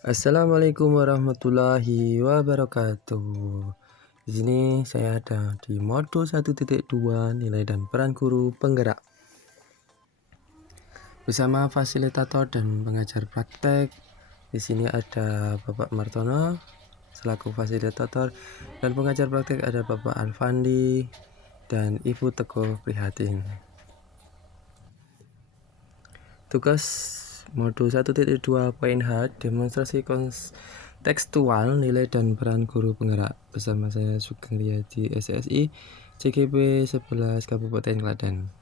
Assalamualaikum warahmatullahi wabarakatuh. Di sini saya ada di modul 1.2 nilai dan peran guru penggerak. Bersama fasilitator dan pengajar praktek. Di sini ada Bapak Martono selaku fasilitator dan pengajar praktek ada Bapak Alfandi dan Ibu Teguh Prihatin. Tugas modul 1.2 poin H, demonstrasi tekstual nilai dan peran guru penggerak. Bersama saya Sugeng Riyadi SSI CGP 11 Kabupaten Klaten.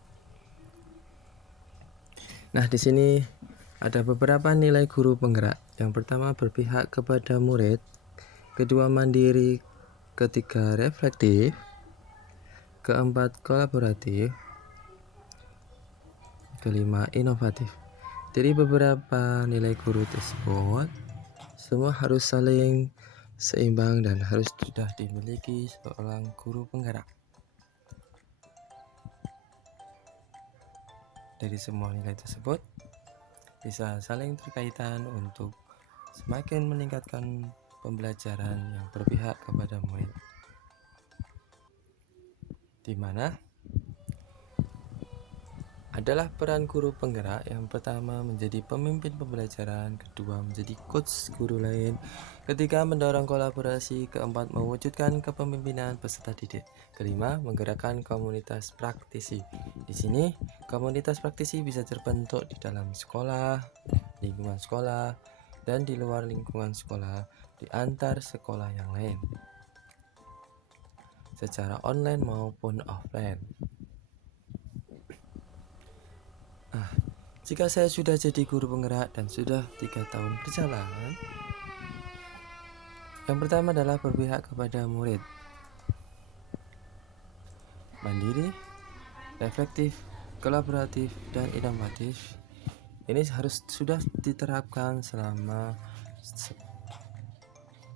Nah, di sini ada beberapa nilai guru penggerak. Yang pertama berpihak kepada murid, kedua mandiri, ketiga reflektif, keempat kolaboratif, kelima inovatif. Dari beberapa nilai guru tersebut, semua harus saling seimbang dan harus sudah dimiliki seorang guru penggerak. Dari semua nilai tersebut bisa saling berkaitan untuk semakin meningkatkan pembelajaran yang berpihak kepada murid, di mana adalah peran guru penggerak. Yang pertama menjadi pemimpin pembelajaran, kedua menjadi coach guru lain, ketiga mendorong kolaborasi, keempat mewujudkan kepemimpinan peserta didik, kelima menggerakkan komunitas praktisi. Di sini komunitas praktisi bisa terbentuk di dalam sekolah, lingkungan sekolah, dan di luar lingkungan sekolah, di antar sekolah yang lain, secara online maupun offline. Jika saya sudah jadi guru penggerak dan sudah 3 tahun berjalan, yang pertama adalah berpihak kepada murid, mandiri, reflektif, kolaboratif, dan inovatif. Ini harus sudah diterapkan selama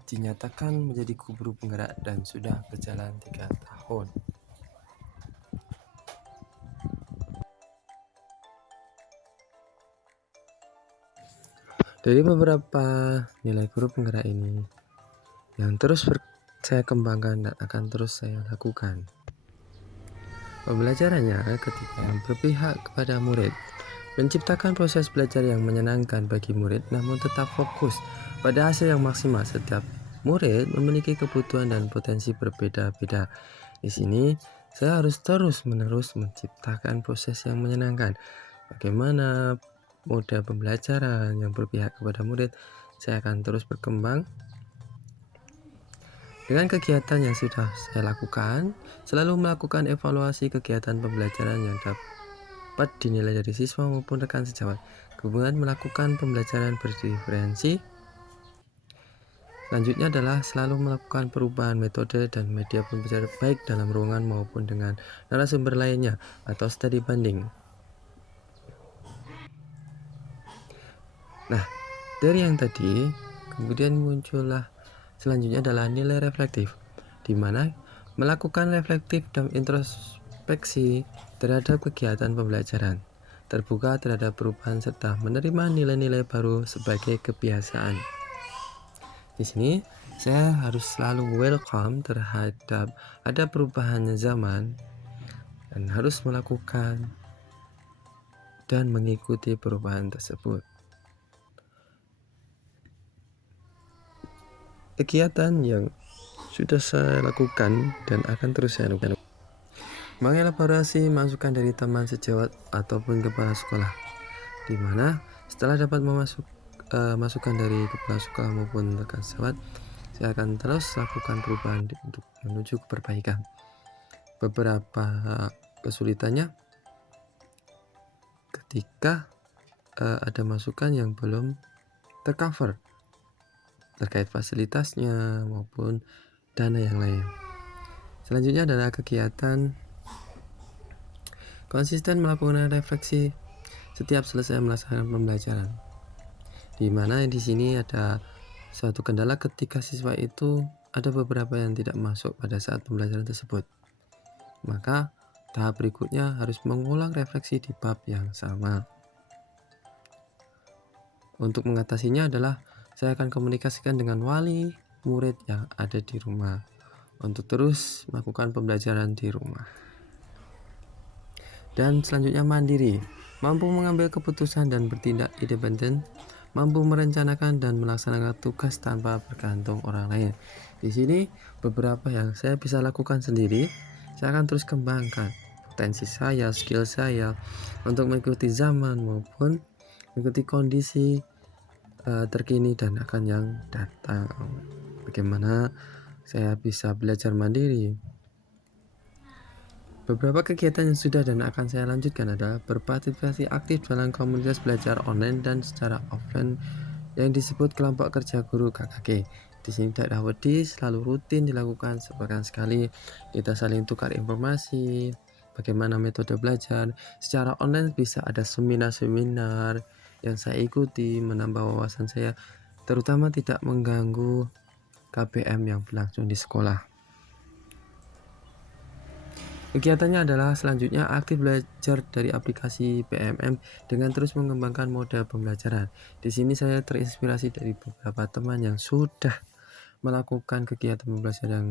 dinyatakan menjadi guru penggerak dan sudah berjalan 3 tahun. Dari beberapa nilai guru penggerak ini yang terus saya kembangkan dan akan terus saya lakukan. Pembelajarannya ketika yang berpihak kepada murid, menciptakan proses belajar yang menyenangkan bagi murid namun tetap fokus pada hasil yang maksimal. Setiap murid memiliki kebutuhan dan potensi berbeda-beda. Di sini saya harus terus-menerus menciptakan proses yang menyenangkan. Bagaimana moda pembelajaran yang berpihak kepada murid, saya akan terus berkembang. Dengan kegiatan yang sudah saya lakukan, selalu melakukan evaluasi kegiatan pembelajaran yang dapat dinilai dari siswa maupun rekan sejawat. Kemudian melakukan pembelajaran berdiferensi. Selanjutnya adalah selalu melakukan perubahan metode dan media pembelajaran baik dalam ruangan maupun dengan narasumber lainnya atau studi banding. Nah, dari yang tadi, kemudian muncullah selanjutnya adalah nilai reflektif, di mana melakukan reflektif dan introspeksi terhadap kegiatan pembelajaran, terbuka terhadap perubahan serta menerima nilai-nilai baru sebagai kebiasaan. Di sini saya harus selalu welcome terhadap ada perubahan zaman dan harus melakukan dan mengikuti perubahan tersebut. Kegiatan yang sudah saya lakukan dan akan terus saya lakukan, mengelaborasi masukan dari teman sejawat ataupun kepala sekolah, di mana setelah dapat masukan dari kepala sekolah maupun rekan sejawat, saya akan terus lakukan perubahan untuk menuju perbaikan. Beberapa kesulitannya ketika ada masukan yang belum tercover terkait fasilitasnya maupun dana yang lain. Selanjutnya adalah kegiatan konsisten melakukan refleksi setiap selesai melaksanakan pembelajaran, di mana di sini ada suatu kendala ketika siswa itu ada beberapa yang tidak masuk pada saat pembelajaran tersebut. Maka tahap berikutnya harus mengulang refleksi di bab yang sama. Untuk mengatasinya adalah saya akan komunikasikan dengan wali murid yang ada di rumah untuk terus melakukan pembelajaran di rumah. Dan selanjutnya mandiri, mampu mengambil keputusan dan bertindak independen, mampu merencanakan dan melaksanakan tugas tanpa bergantung orang lain. Di sini beberapa yang saya bisa lakukan sendiri, saya akan terus kembangkan potensi saya, skill saya untuk mengikuti zaman maupun mengikuti kondisi terkini dan akan yang datang. Bagaimana saya bisa belajar mandiri? Beberapa kegiatan yang sudah dan akan saya lanjutkan adalah berpartisipasi aktif dalam komunitas belajar online dan secara offline yang disebut kelompok kerja guru KKG. Di sini dakwah wedi selalu rutin dilakukan sepekan sekali. Kita saling tukar informasi, bagaimana metode belajar. Secara online bisa ada seminar-seminar yang saya ikuti, menambah wawasan saya, terutama tidak mengganggu KBM yang berlangsung di sekolah. Kegiatannya adalah selanjutnya aktif belajar dari aplikasi PMM dengan terus mengembangkan model pembelajaran. Di sini saya terinspirasi dari beberapa teman yang sudah melakukan kegiatan pembelajaran yang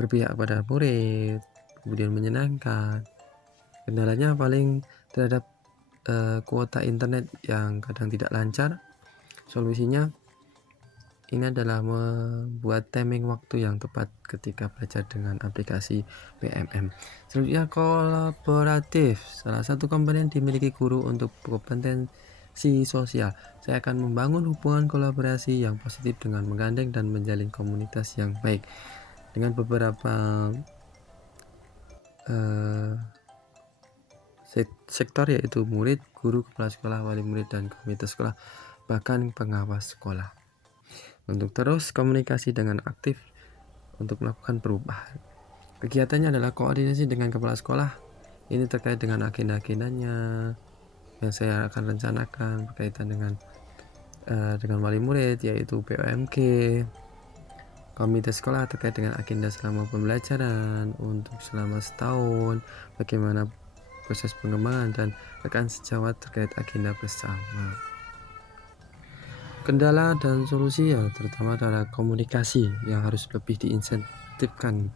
berpihak pada murid, kemudian menyenangkan. Kendalanya paling terhadap kuota internet yang kadang tidak lancar. Solusinya ini adalah membuat timing waktu yang tepat ketika belajar dengan aplikasi PMM. Selanjutnya kolaboratif, salah satu komponen dimiliki guru untuk kompetensi sosial. Saya akan membangun hubungan kolaborasi yang positif dengan menggandeng dan menjalin komunitas yang baik dengan beberapa sektor, yaitu murid, guru, kepala sekolah, wali murid, dan komite sekolah, bahkan pengawas sekolah, untuk terus komunikasi dengan aktif untuk melakukan perubahan. Kegiatannya adalah koordinasi dengan kepala sekolah. Ini terkait dengan agenda-agendanya yang saya akan rencanakan berkaitan dengan wali murid, yaitu POMG. Komite sekolah terkait dengan agenda selama pembelajaran untuk selama setahun, bagaimana proses pengembangan, dan rekan sejawat terkait agenda bersama. Kendala dan solusi ya terutama adalah komunikasi yang harus lebih diinsentifkan,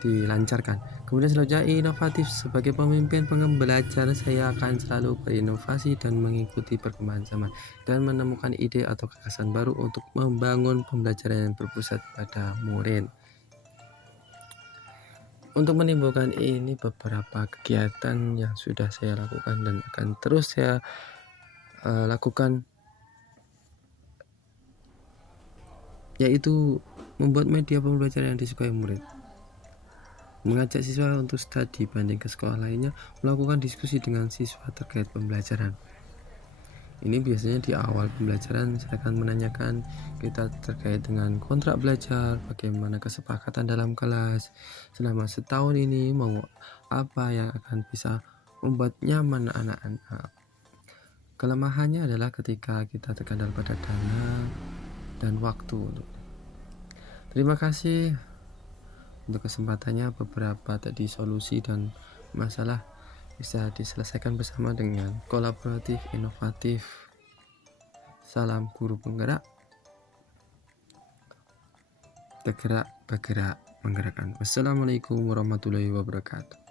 dilancarkan. Kemudian selanjutnya inovatif, sebagai pemimpin pembelajar saya akan selalu berinovasi dan mengikuti perkembangan zaman dan menemukan ide atau gagasan baru untuk membangun pembelajaran yang berpusat pada murid. Untuk menimbulkan ini beberapa kegiatan yang sudah saya lakukan dan akan terus saya lakukan, yaitu membuat media pembelajaran yang disukai murid, mengajak siswa untuk studi banding ke sekolah lainnya, melakukan diskusi dengan siswa terkait pembelajaran. Ini biasanya di awal pembelajaran saya akan menanyakan kita terkait dengan kontrak belajar, bagaimana kesepakatan dalam kelas selama setahun ini, mau apa yang akan bisa membuat nyaman anak-anak. Kelemahannya adalah ketika kita terkendala pada dana dan waktu. Terima kasih untuk kesempatannya. Beberapa tadi solusi dan masalah bisa diselesaikan bersama dengan kolaboratif, inovatif. Salam guru penggerak, bergerak, bergerak, menggerakkan. Wassalamualaikum warahmatullahi wabarakatuh.